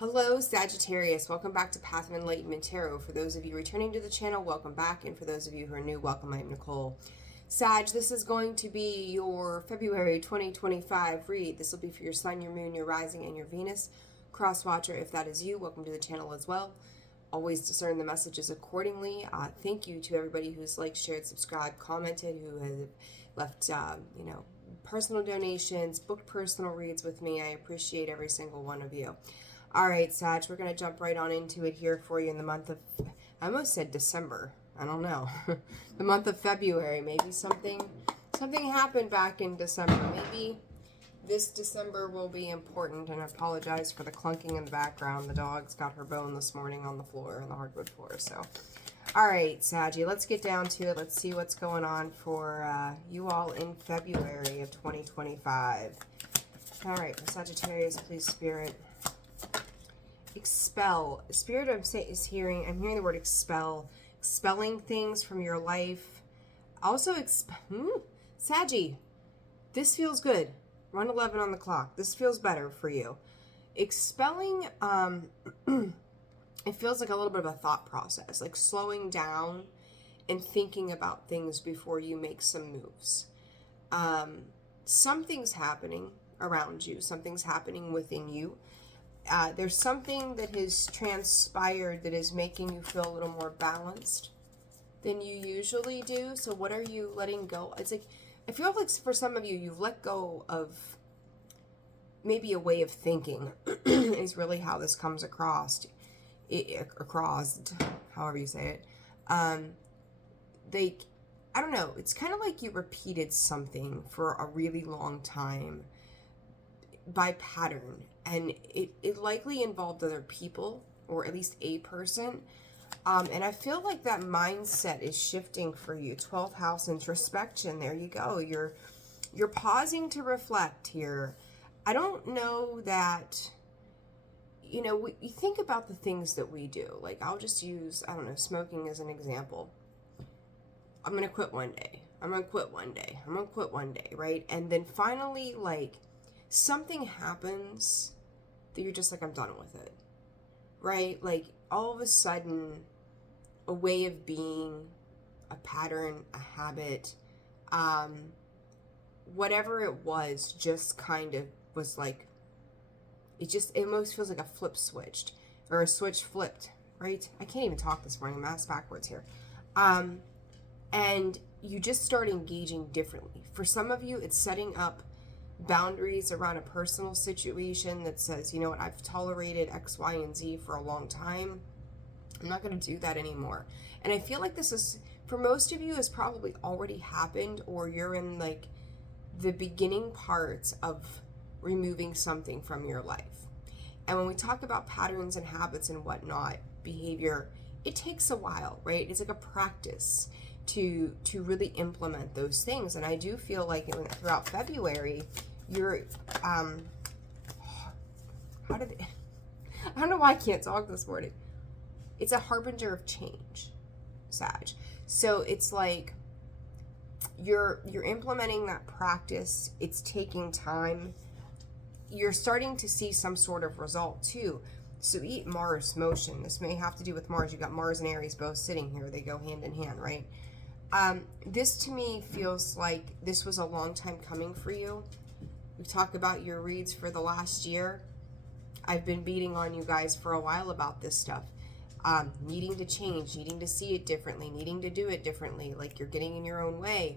Hello, Sagittarius. Welcome back to Path of Enlightenment Tarot. For those of you returning to the channel, welcome back. And for those of you who are new, welcome. I'm Nicole. Sag, this is going to be your February 2025 read. This will be for your Sun, your Moon, your Rising, and your Venus. Cross Watcher, if that is you, welcome to the channel as well. Always discern the messages accordingly. Thank you to everybody who's liked, shared, subscribed, commented, who has left, personal donations, booked personal reads with me. I appreciate every single one of you. All right, Sag, we're going to jump right on into it here for you in the month of, I almost said December. I don't know. The month of February. Maybe something happened back in December. Maybe this December will be important, and I apologize for the clunking in the background. The dog's got her bone this morning on the floor, on the hardwood floor. So, all right, Saggy, let's get down to it. Let's see what's going on for you all in February of 2025. All right, for Sagittarius, please, Spirit. Expel. Spirit, I'm hearing the word expel. Expelling things from your life. Also, Saggy, this feels good. 1:11 on the clock. This feels better for you. Expelling, it feels like a little bit of a thought process, like slowing down and thinking about things before you make some moves. Something's happening around you. Something's happening within you. There's something that has transpired that is making you feel a little more balanced than you usually do. So what are you letting go? It's like, I feel like for some of you, you've let go of maybe a way of thinking is really how this comes across, however you say it. I don't know. It's kind of like you repeated something for a really long time by pattern, and it likely involved other people, or at least a person, and I feel like that mindset is shifting for you. 12th house introspection, there you go. You're pausing to reflect here. I don't know that, we think about the things that we do. Like, I'll just use, I don't know, smoking as an example. I'm gonna quit one day. I'm gonna quit one day. I'm gonna quit one day, right? And then finally, like, something happens that you're just like, I'm done with it, right? Like, all of a sudden, a way of being, a pattern, a habit, whatever it was, just kind of was like, it almost feels like a flip switched, or a switch flipped, right? I can't even talk this morning. I'm ass backwards here. And you just start engaging differently. For some of you, it's setting up boundaries around a personal situation that says, you know what, I've tolerated X, Y, and Z for a long time. I'm not going to do that anymore. And I feel like this is, for most of you, has probably already happened, or you're in like the beginning parts of removing something from your life. And when we talk about patterns and habits and whatnot, behavior, it takes a while, right? It's like a practice to really implement those things. And I do feel like throughout February, you're, I don't know why I can't talk this morning. It's a harbinger of change, Sag. So it's like you're implementing that practice. It's taking time. You're starting to see some sort of result too. So eat Mars motion. This may have to do with Mars. You got Mars and Aries both sitting here. They go hand in hand, right? This to me feels like this was a long time coming for you. We talk about your reads for the last year. I've been beating on you guys for a while about this stuff. Needing to change, needing to see it differently, needing to do it differently, like you're getting in your own way.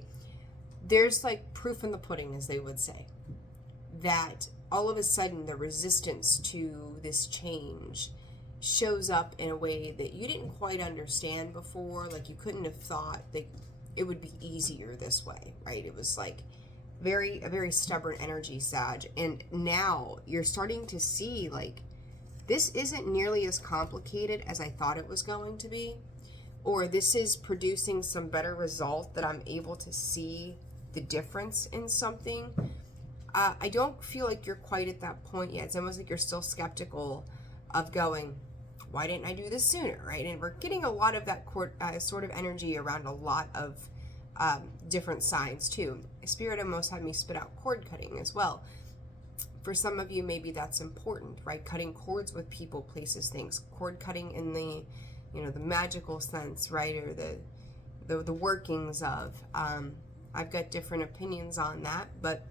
There's like proof in the pudding, as they would say, that all of a sudden the resistance to this change shows up in a way that you didn't quite understand before. Like, you couldn't have thought that it would be easier this way, right? It was like a very stubborn energy, Sag. And now you're starting to see, like, this isn't nearly as complicated as I thought it was going to be, or this is producing some better result that I'm able to see the difference in something. I don't feel like you're quite at that point yet. It's almost like you're still skeptical of going, why didn't I do this sooner, right? And we're getting a lot of that sort of energy around a lot of different signs too. Spirit almost had me spit out cord cutting as well. For some of you, maybe that's important, right? Cutting cords with people, places, things. Cord cutting in the, the magical sense, right? Or the workings of. I've got different opinions on that, but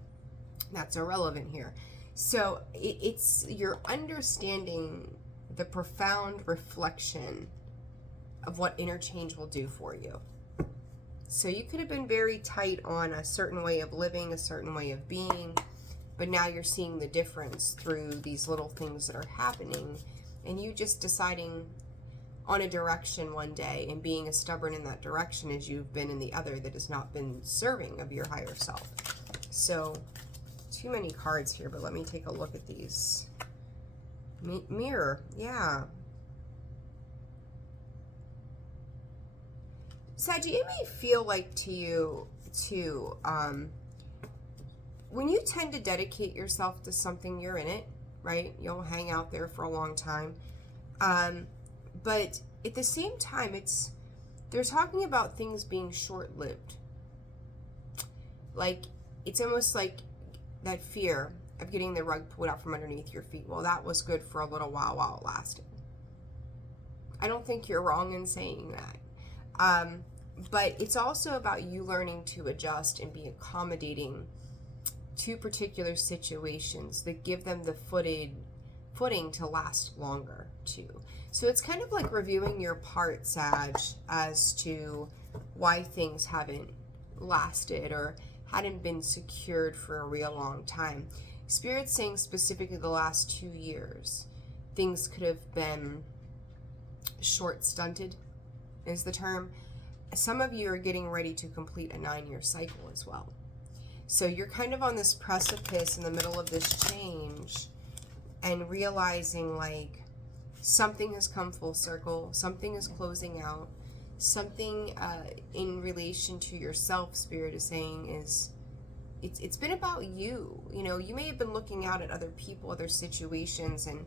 that's irrelevant here. So it's you're understanding the profound reflection of what interchange will do for you. So you could have been very tight on a certain way of living, a certain way of being, but now you're seeing the difference through these little things that are happening, and you just deciding on a direction one day and being as stubborn in that direction as you've been in the other that has not been serving of your higher self. So too many cards here, but let me take a look at these. Mirror, yeah. Saggy, it may feel like to you too, when you tend to dedicate yourself to something, you're in it, right? You'll hang out there for a long time. But at the same time, they're talking about things being short-lived. Like, it's almost like that fear of getting the rug pulled out from underneath your feet. Well, that was good for a little while it lasted. I don't think you're wrong in saying that. But it's also about you learning to adjust and be accommodating to particular situations that give them the footing to last longer too. So it's kind of like reviewing your part, Sag, as to why things haven't lasted or hadn't been secured for a real long time. Spirit's saying specifically the last 2 years, things could have been short-stunted is the term. Some of you are getting ready to complete a 9-year cycle as well. So you're kind of on this precipice in the middle of this change and realizing like something has come full circle, something is closing out, something in relation to yourself, Spirit is saying is, it's been about you. You may have been looking out at other people, other situations, and,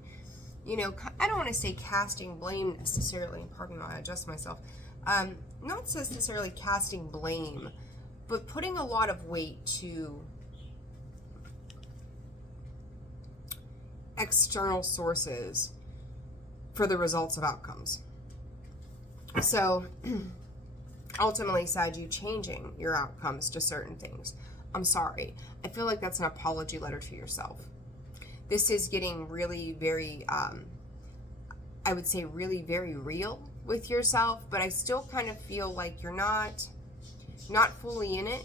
I don't want to say casting blame necessarily, and pardon me, I adjust myself, not necessarily casting blame, but putting a lot of weight to external sources for the results of outcomes. So ultimately, Sag, you changing your outcomes to certain things. I'm sorry. I feel like that's an apology letter to yourself. This is getting really very, I would say really very real with yourself, but I still kind of feel like you're not fully in it.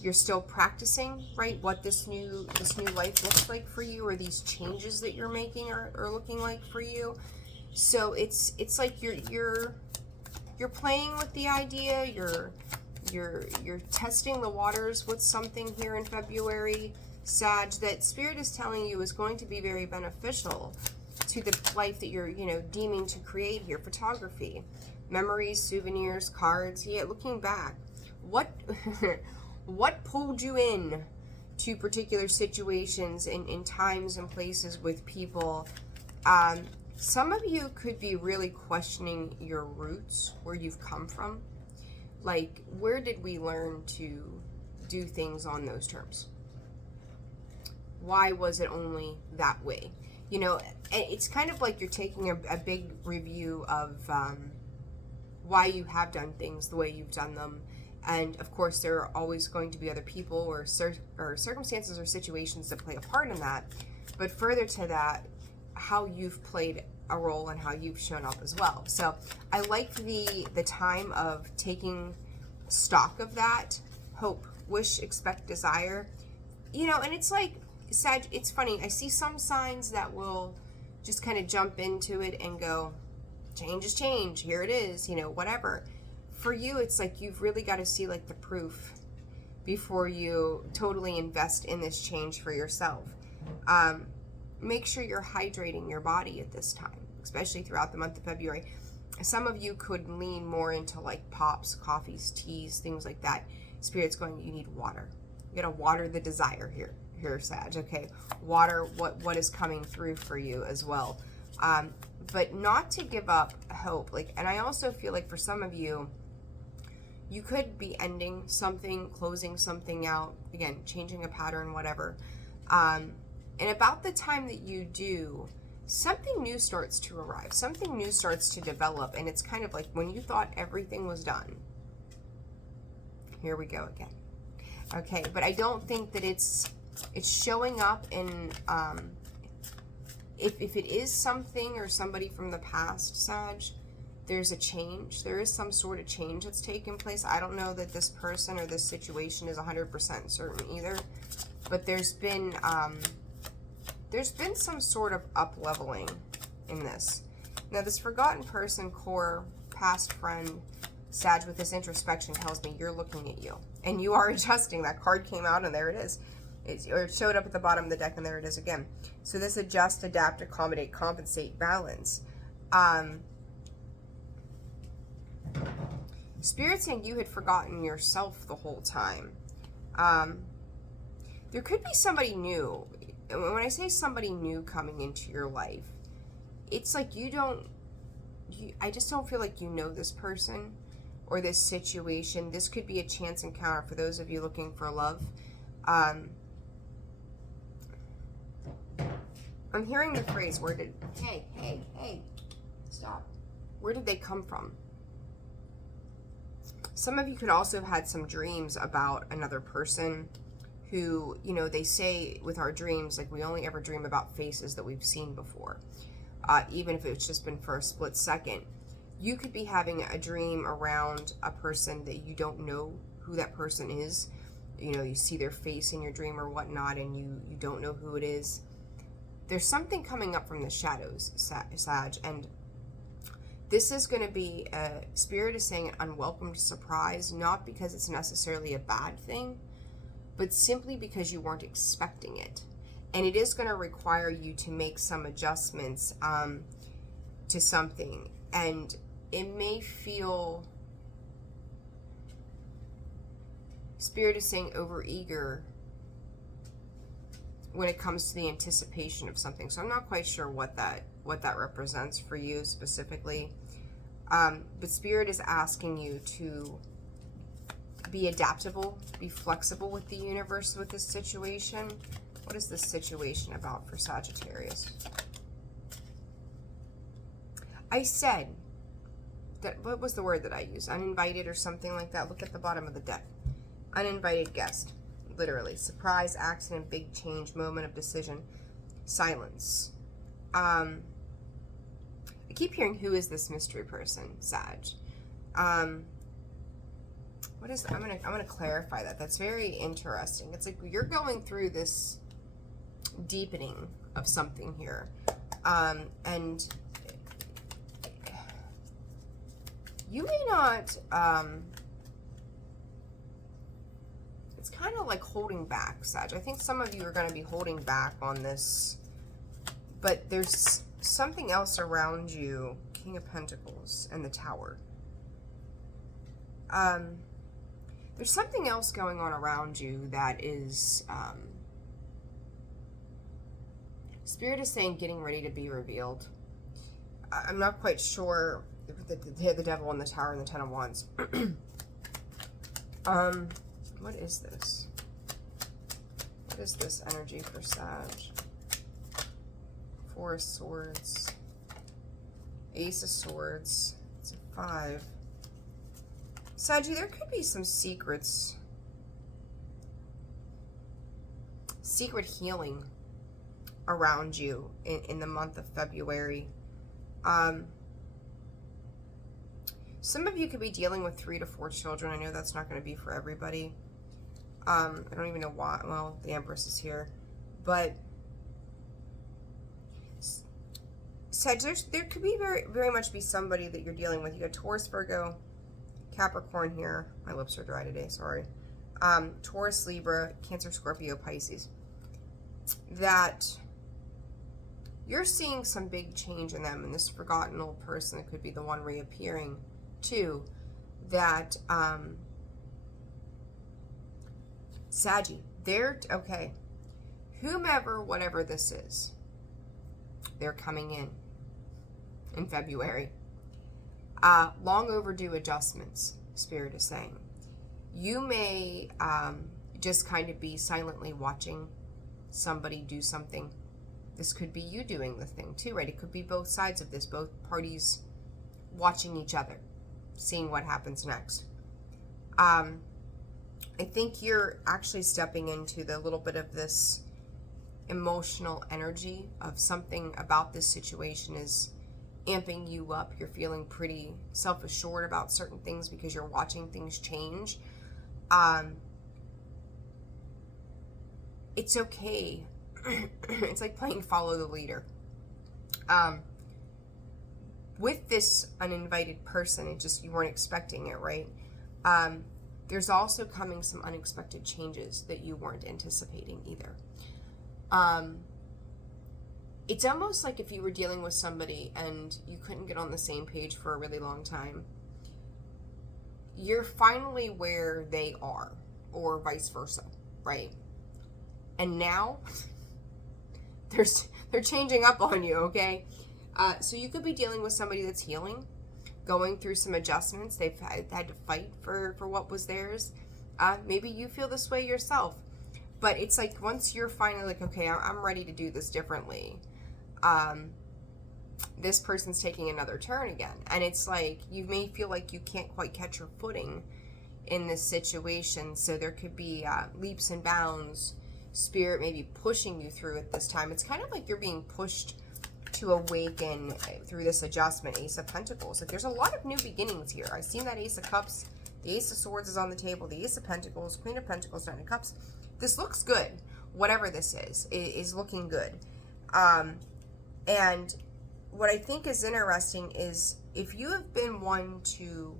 You're still practicing, right? What this new life looks like for you, or these changes that you're making are looking like for you. So it's like you're playing with the idea. You're testing the waters with something here in February, Sag, that Spirit is telling you is going to be very beneficial to the life that you're deeming to create here. Photography, memories, souvenirs, cards. Yeah, looking back. What pulled you in to particular situations in times and places with people? Some of you could be really questioning your roots, where you've come from. Like, where did we learn to do things on those terms? Why was it only that way? It's kind of like you're taking a big review of why you have done things the way you've done them. And of course, there are always going to be other people or circumstances or situations that play a part in that. But further to that, how you've played a role and how you've shown up as well. So I like the time of taking stock of that. Hope, wish, expect, desire. And it's like, Sag, it's funny. I see some signs that will just kind of jump into it and go, change is change. Here it is, whatever. For you, it's like you've really got to see like the proof before you totally invest in this change for yourself. Make sure you're hydrating your body at this time, especially throughout the month of February. Some of you could lean more into like pops, coffees, teas, things like that. Spirit's going, you need water. You gotta water the desire here, Sag. Okay, water what is coming through for you as well. But not to give up hope. And I also feel like for some of you, you could be ending something, closing something out, again, changing a pattern, whatever. And about the time that you do, something new starts to arrive. Something new starts to develop. And it's kind of like when you thought everything was done. Here we go again. Okay, but I don't think that it's showing up in, if it is something or somebody from the past, Sag, there's a change. There is some sort of change that's taken place. I don't know that this person or this situation is 100% certain either, but there's been some sort of up-leveling in this. Now, this forgotten person, core, past friend, Sag, with this introspection tells me you're looking at you. And you are adjusting. That card came out and there it is. Or it showed up at the bottom of the deck and there it is again. So this adjust, adapt, accommodate, compensate, balance. Spirit saying you had forgotten yourself the whole time. There could be somebody new. When I say somebody new coming into your life, it's like I just don't feel like you know this person or this situation. This could be a chance encounter for those of you looking for love. I'm hearing the phrase, hey, stop. Where did they come from? Some of you could also have had some dreams about another person who, you know, they say with our dreams, like we only ever dream about faces that we've seen before. Even if it's just been for a split second. You could be having a dream around a person that you don't know who that person is. You know, you see their face in your dream or whatnot, and you don't know who it is. There's something coming up from the shadows, Sag, and this is going to be, Spirit is saying, an unwelcome surprise, not because it's necessarily a bad thing, but simply because you weren't expecting it. And it is going to require you to make some adjustments to something. And it may feel, Spirit is saying, overeager when it comes to the anticipation of something. So I'm not quite sure what that represents for you specifically. But Spirit is asking you to be adaptable, be flexible with the universe with this situation. What is this situation about for Sagittarius? I said that, what was the word that I used? Uninvited or something like that. Look at the bottom of the deck. Uninvited guest. Literally. Surprise, accident, big change, moment of decision, silence. I keep hearing, who is this mystery person, Sag? What is, I'm gonna clarify that. That's very interesting. It's like you're going through this deepening of something here. And you may not, it's kind of like holding back, Sag. I think some of you are going to be holding back on this, but there's something else around you. King of Pentacles and the Tower. There's something else going on around you that is, Spirit is saying getting ready to be revealed. I'm not quite sure. The Devil and the Tower and the Ten of Wands. What is this? What is this energy for Sag? Four of Swords. Ace of Swords. It's a 5. Saggy, there could be some secrets. Secret healing around you in the month of February. Some of you could be dealing with 3 to 4 children. I know that's not going to be for everybody. I don't even know why. Well, the Empress is here. But Sag, there could be very much be somebody that you're dealing with. You got Taurus, Virgo, Capricorn here. My lips are dry today, sorry. Taurus, Libra, Cancer, Scorpio, Pisces. That you're seeing some big change in them. And this forgotten old person that could be the one reappearing too. That, Saggy, they're, okay. Whomever, whatever this is, they're coming in February. Long overdue adjustments, Spirit is saying. You may just kind of be silently watching somebody do something. This could be you doing the thing too, right? It could be both sides of this, both parties watching each other, seeing what happens next. I think you're actually stepping into the little bit of this emotional energy of something about this situation is amping you up. You're feeling pretty self-assured about certain things because you're watching things change. It's okay. It's like playing follow the leader. With this uninvited person, it just, you weren't expecting it, right? There's also coming some unexpected changes that you weren't anticipating either. It's almost like if you were dealing with somebody and you couldn't get on the same page for a really long time. You're finally where they are, or vice versa, right? And now they're changing up on you, okay? So you could be dealing with somebody that's healing, going through some adjustments. They've had to fight for what was theirs. Maybe you feel this way yourself. But it's like once you're finally like, okay, I'm ready to do this differently, this person's taking another turn again. And it's like you may feel like you can't quite catch your footing in this situation. So there could be leaps and bounds. Spirit may be pushing you through it this time. It's kind of like you're being pushed to awaken through this adjustment. Ace of Pentacles. Like there's a lot of new beginnings here. I've seen that Ace of Cups. The Ace of Swords is on the table. The Ace of Pentacles, Queen of Pentacles, Nine of Cups. This looks good. Whatever this is looking good. And what I think is interesting is if you have been one to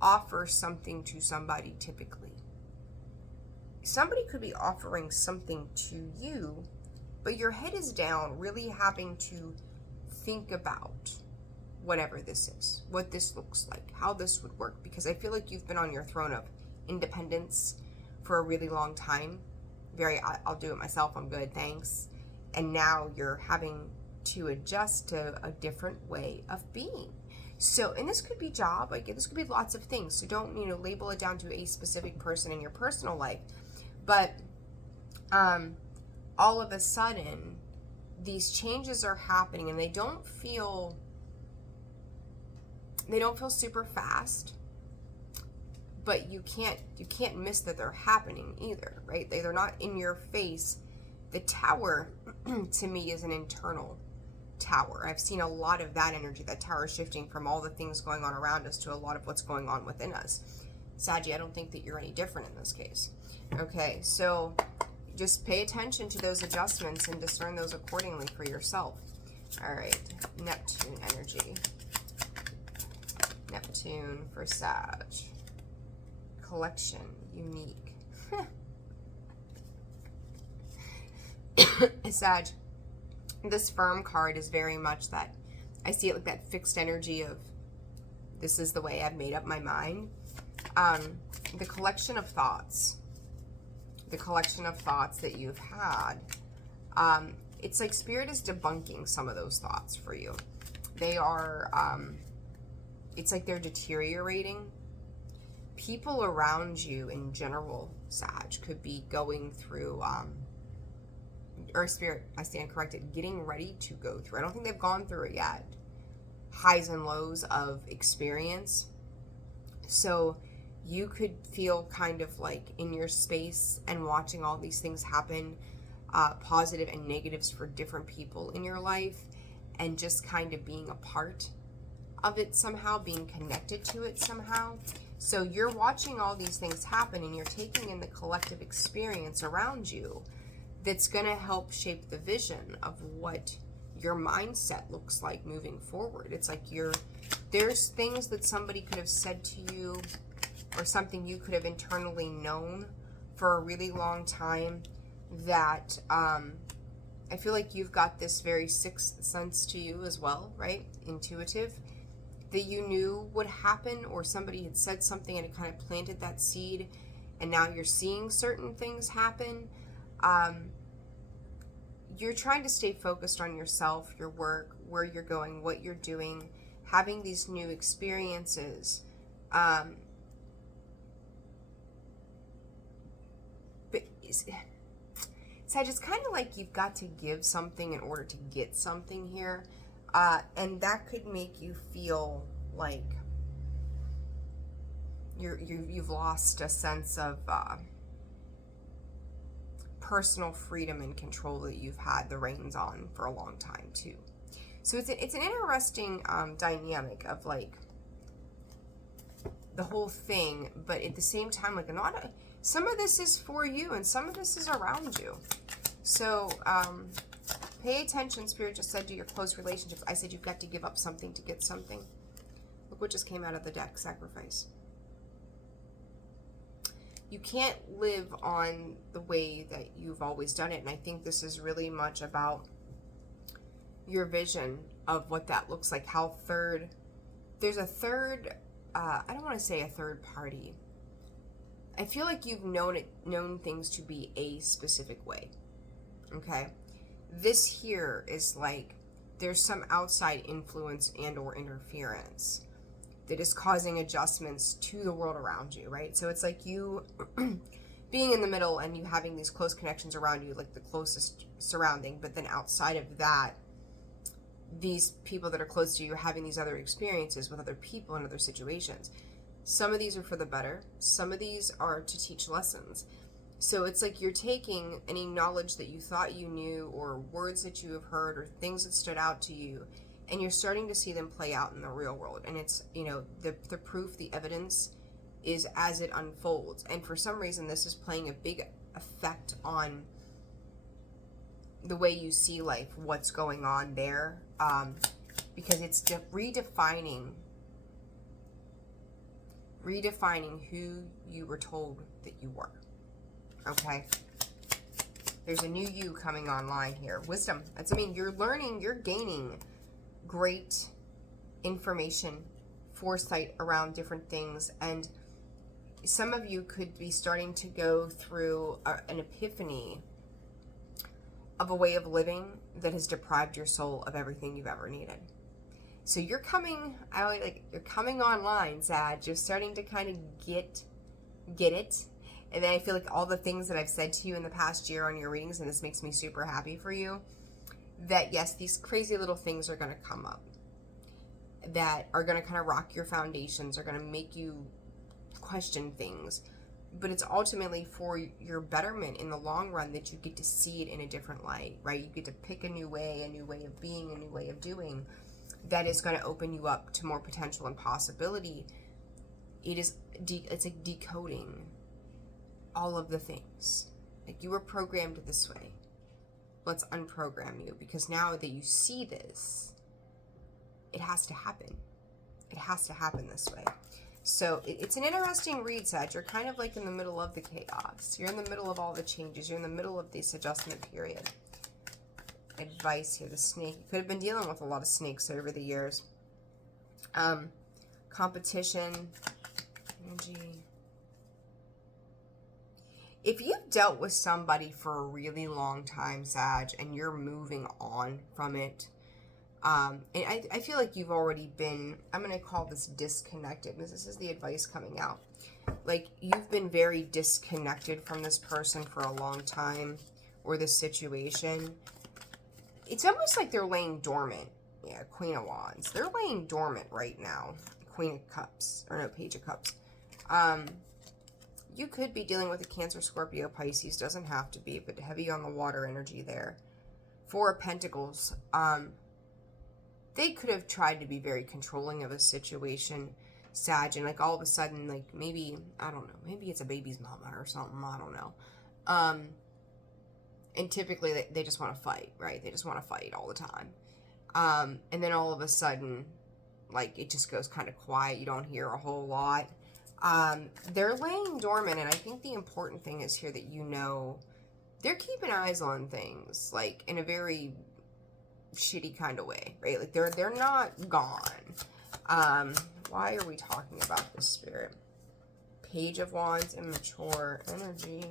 offer something to somebody, typically, somebody could be offering something to you, but your head is down, really having to think about whatever this is, what this looks like, how this would work, because I feel like you've been on your throne of independence for a really long time. I'll do it myself, I'm good, thanks. And now you're having to adjust to a different way of being. So, and this could be job, like this could be lots of things. So don't, label it down to a specific person in your personal life. But all of a sudden, these changes are happening and they don't feel super fast, but you can't miss that they're happening either, right? They're not in your face. The Tower to me is an internal tower. I've seen a lot of that energy, that tower shifting from all the things going on around us to a lot of what's going on within us. Saggy, I don't think that you're any different in this case. Okay, so just pay attention to those adjustments and discern those accordingly for yourself. All right, Neptune energy. Neptune for Sag. Collection, unique. Sag, this firm card is very much that, I see it like that fixed energy of, this is the way I've made up my mind. The collection of thoughts that you've had, it's like Spirit is debunking some of those thoughts for you. They are, it's like they're deteriorating. People around you in general, Sag, could be going through, or Spirit, I stand corrected, getting ready to go through. I don't think they've gone through it yet. Highs and lows of experience. So you could feel kind of like in your space and watching all these things happen, positive and negatives for different people in your life, and just kind of being a part of it somehow, being connected to it somehow. So you're watching all these things happen and you're taking in the collective experience around you that's going to help shape the vision of what your mindset looks like moving forward. It's like there's things that somebody could have said to you, or something you could have internally known for a really long time, that I feel like you've got this very sixth sense to you as well, right? Intuitive, that you knew would happen, or somebody had said something and it kind of planted that seed, and now you're seeing certain things happen. You're trying to stay focused on yourself, your work, where you're going, what you're doing, having these new experiences. But it's Sag, it's kind of like you've got to give something in order to get something here. And that could make you feel like you've lost a sense of personal freedom and control that you've had the reins on for a long time too. So it's an interesting dynamic of like the whole thing, but at the same time, like some of this is for you and some of this is around you. So pay attention. Spirit just said to your close relationships. I said you've got to give up something to get something. Look what just came out of the deck, sacrifice. You can't live on the way that you've always done it. And I think this is really much about your vision of what that looks like. There's a third, I don't want to say a third party. I feel like you've known things to be a specific way. Okay? This here is like there's some outside influence and or interference that is causing adjustments to the world around you, right? So it's like you being in the middle and you having these close connections around you, like the closest surrounding, but then outside of that, these people that are close to you are having these other experiences with other people in other situations. Some of these are for the better. Some of these are to teach lessons. So it's like you're taking any knowledge that you thought you knew or words that you have heard or things that stood out to you, and you're starting to see them play out in the real world. And it's, the proof, the evidence is as it unfolds. And for some reason, this is playing a big effect on the way you see life, what's going on there. Because it's redefining who you were told that you were. Okay? There's a new you coming online here. Wisdom. You're learning, you're gaining great information, foresight around different things, and some of you could be starting to go through an epiphany of a way of living that has deprived your soul of everything you've ever needed. So you're coming online, Sag. You're starting to kind of get it. And then I feel like all the things that I've said to you in the past year on your readings, and this makes me super happy for you, that yes, these crazy little things are going to come up that are going to kind of rock your foundations, are going to make you question things, but it's ultimately for your betterment in the long run that you get to see it in a different light, right? You get to pick a new way of being, a new way of doing that is going to open you up to more potential and possibility. It's like decoding all of the things. Like you were programmed this way. Let's unprogram you, because now that you see this, it has to happen. It has to happen this way. So it's an interesting read, Sag. You're kind of like in the middle of the chaos. You're in the middle of all the changes. You're in the middle of this adjustment period. Advice here, the snake. You could have been dealing with a lot of snakes over the years. Competition, energy. If you've dealt with somebody for a really long time, Sag, and you're moving on from it, and I feel like you've already been, I'm going to call this disconnected, because this is the advice coming out. Like, you've been very disconnected from this person for a long time, or this situation. It's almost like they're laying dormant. Yeah, Queen of Wands. They're laying dormant right now. Queen of Cups, or no, Page of Cups. You could be dealing with a Cancer, Scorpio, Pisces. Doesn't have to be, but heavy on the water energy there. Four of Pentacles. They could have tried to be very controlling of a situation, Sag, and like all of a sudden, like maybe, I don't know, maybe it's a baby's mama or something, I don't know. And typically they just want to fight, right? They just want to fight all the time. And then all of a sudden, like it just goes kind of quiet. You don't hear a whole lot. They're laying dormant, and I think the important thing is here that they're keeping eyes on things, like in a very shitty kind of way, right? Like they're not gone. Why are we talking about this, Spirit? Page of Wands, immature energy,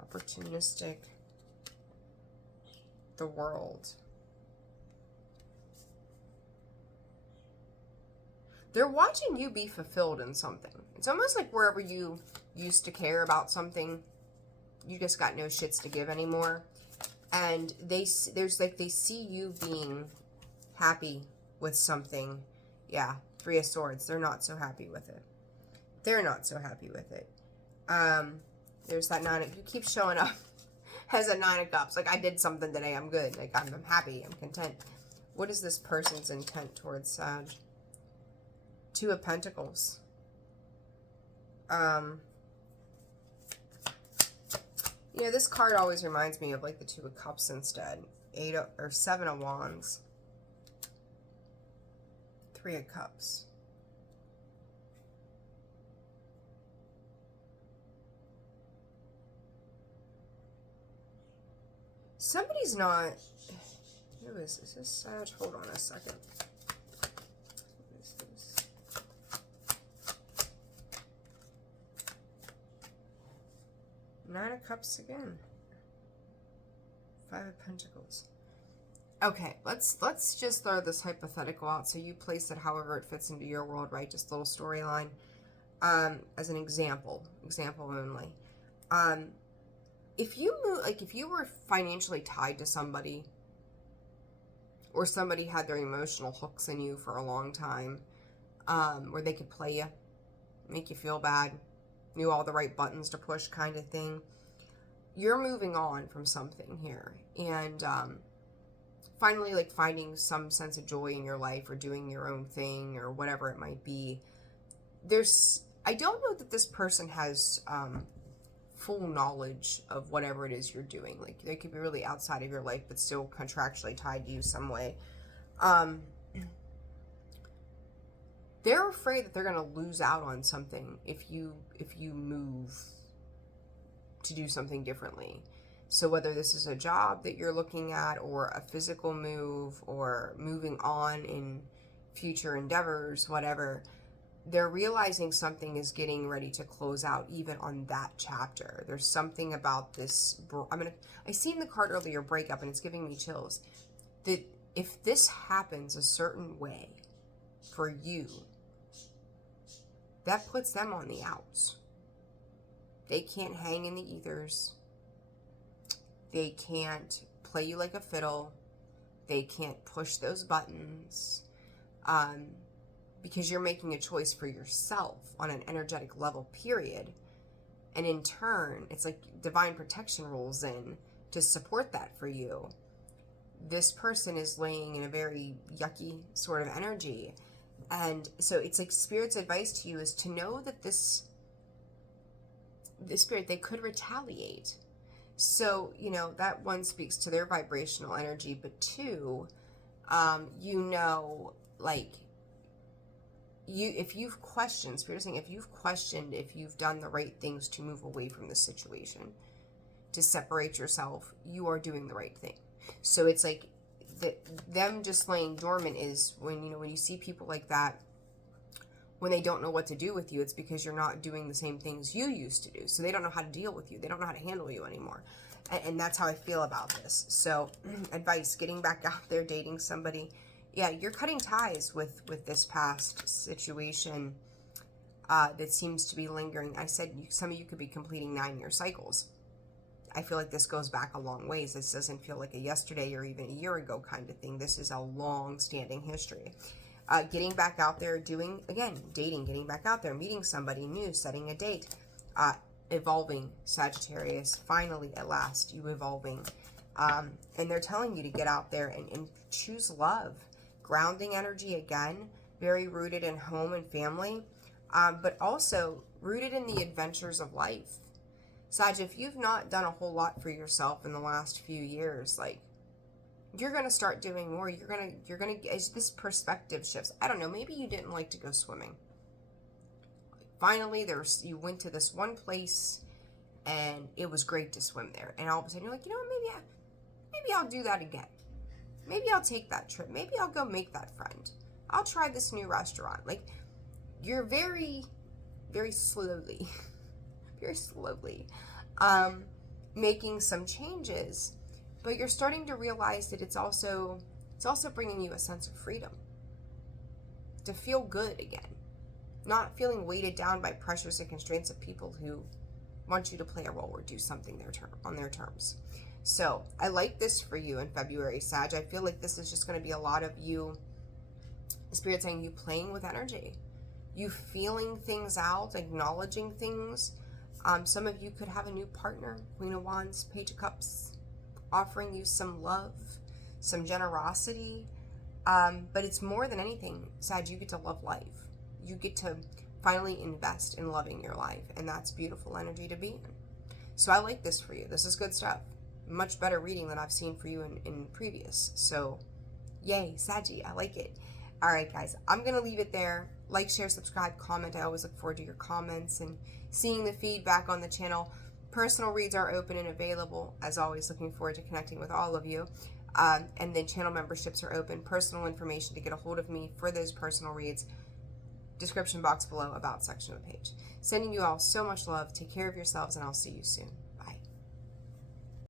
opportunistic, the world. They're watching you be fulfilled in something. It's almost like wherever you used to care about something, you just got no shits to give anymore. And they see you being happy with something. Yeah, Three of Swords. They're not so happy with it. They're not so happy with it. There's that Nine. You keep showing up as a Nine of Cups. Like, I did something today. I'm good. Like, I'm happy. I'm content. What is this person's intent towards Sag? Two of Pentacles. You know, this card always reminds me of like the Two of Cups instead. Seven of Wands. Three of Cups. Somebody's not... Who is this? Is this Sag? Hold on a second. What is this? Nine of Cups again. Five of Pentacles. Okay, let's just throw this hypothetical out. So you place it however it fits into your world, right? Just a little storyline. As an example only. If you move, like if you were financially tied to somebody, or somebody had their emotional hooks in you for a long time, where they could play you, make you feel bad, knew all the right buttons to push kind of thing, you're moving on from something here. And finally, like finding some sense of joy in your life, or doing your own thing, or whatever it might be. I don't know that this person has full knowledge of whatever it is you're doing. Like, they could be really outside of your life, but still contractually tied to you some way. They're afraid that they're going to lose out on something if you move to do something differently. So whether this is a job that you're looking at, or a physical move, or moving on in future endeavors, whatever, they're realizing something is getting ready to close out even on that chapter. There's something about this. I seen the card earlier, breakup, and it's giving me chills. That if this happens a certain way for you, that puts them on the outs. They can't hang in the ethers. They can't play you like a fiddle. They can't push those buttons. Because you're making a choice for yourself on an energetic level, period. And in turn, it's like divine protection rolls in to support that for you. This person is laying in a very yucky sort of energy. And so it's like Spirit's advice to you is to know that this Spirit, they could retaliate. So, you know, that one speaks to their vibrational energy, but two, you know, like, if you've questioned, Spirit is saying, if you've questioned if you've done the right things to move away from this situation, to separate yourself, you are doing the right thing. So it's like them just laying dormant is when you see people like that, when they don't know what to do with you, it's because you're not doing the same things you used to do. So they don't know how to deal with you. They don't know how to handle you anymore. And that's how I feel about this. So advice, getting back out there, dating somebody. Yeah, you're cutting ties with this past situation that seems to be lingering. I said some of you could be completing 9-year cycles. I feel like this goes back a long ways. This doesn't feel like a yesterday or even a year ago kind of thing. This is a long-standing history. Getting back out there, dating, getting back out there, meeting somebody new, setting a date, evolving, Sagittarius. Finally, at last, you evolving. And they're telling you to get out there and choose love. Grounding energy again, very rooted in home and family, but also rooted in the adventures of life. Sag, if you've not done a whole lot for yourself in the last few years, like, you're going to start doing more. You're going to, as this perspective shifts. I don't know, maybe you didn't like to go swimming. Finally, you went to this one place and it was great to swim there. And all of a sudden you're like, you know what, maybe I'll do that again. Maybe I'll take that trip. Maybe I'll go make that friend. I'll try this new restaurant. Like, you're very, very slowly, making some changes, but you're starting to realize that it's also bringing you a sense of freedom, to feel good again, not feeling weighted down by pressures and constraints of people who want you to play a role or do something on their terms. So I like this for you in February, Sag. I feel like this is just going to be a lot of you, Spirit saying you playing with energy, you feeling things out, acknowledging things. Some of you could have a new partner, Queen of Wands, Page of Cups, offering you some love, some generosity. But it's more than anything, Sag, you get to love life. You get to finally invest in loving your life, and that's beautiful energy to be in. So I like this for you. This is good stuff. Much better reading than I've seen for you in previous. So yay, Saggy, I like it. All right, guys, I'm going to leave it there. Like, share, subscribe, comment. I always look forward to your comments and seeing the feedback on the channel. Personal reads are open and available. As always, looking forward to connecting with all of you. And then channel memberships are open. Personal information to get a hold of me for those personal reads, description box below, about section of the page. Sending you all so much love. Take care of yourselves, and I'll see you soon.